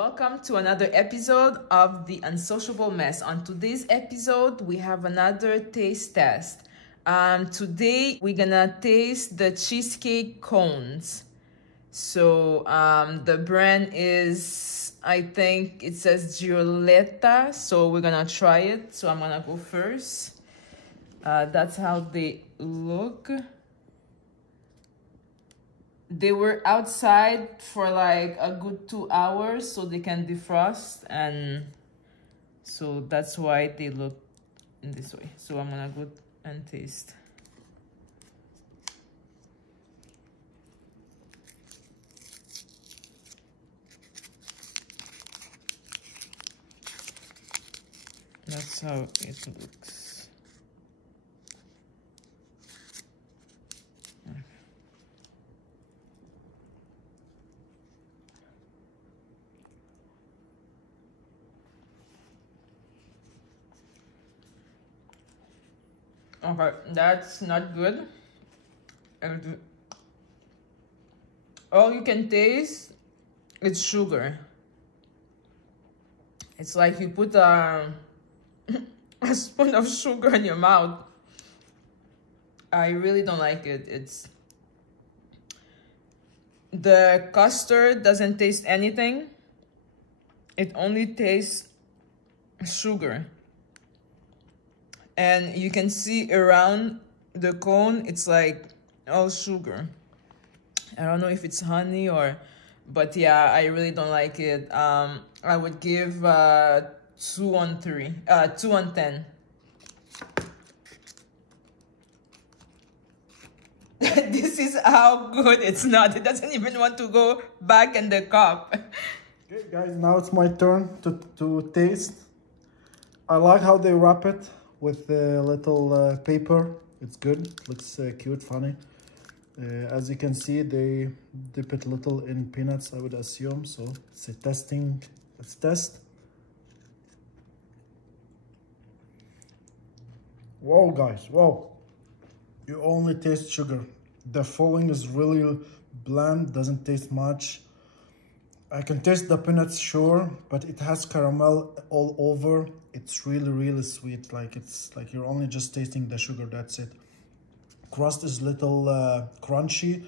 Welcome to another episode of The Unsociable Mess. On today's episode, we have another taste test. Today, we're gonna taste the cheesecake cones. So, the brand is, I think it says Giuletta. So, we're gonna try it. So, I'm gonna go first. That's how they look. They were outside for like a good 2 hours so they can defrost, and so that's why they look in this way. So I'm gonna go and taste. That's how it looks. Okay, that's not good. All you can taste is sugar. It's like you put a spoon of sugar in your mouth. I really don't like it. The custard doesn't taste anything. It only tastes sugar. And you can see around the cone, it's like all sugar. I don't know if it's honey but yeah, I really don't like it. I would give 2 on 10. This is how good it's not. It doesn't even want to go back in the cup. Okay, guys, now it's my turn to taste. I like how they wrap it with a little paper. It's good. It looks cute, funny. As you can see, they dip it a little in peanuts, I would assume. So it's a testing. Let's test. Whoa, guys, whoa. You only taste sugar. The filling is really bland, doesn't taste much. I can taste the peanuts, sure, but it has caramel all over. It's really, really sweet. Like it's like you're only just tasting the sugar, that's it. Crust is little crunchy,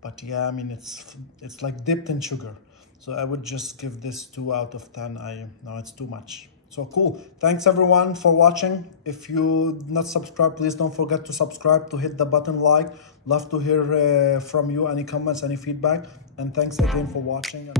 but yeah, I mean, it's like dipped in sugar. So I would just give this 2 out of 10. No, it's too much. So cool. Thanks everyone for watching. If you not subscribed, please don't forget to subscribe, to hit the button like. Love to hear from you, any comments, any feedback. And thanks again for watching.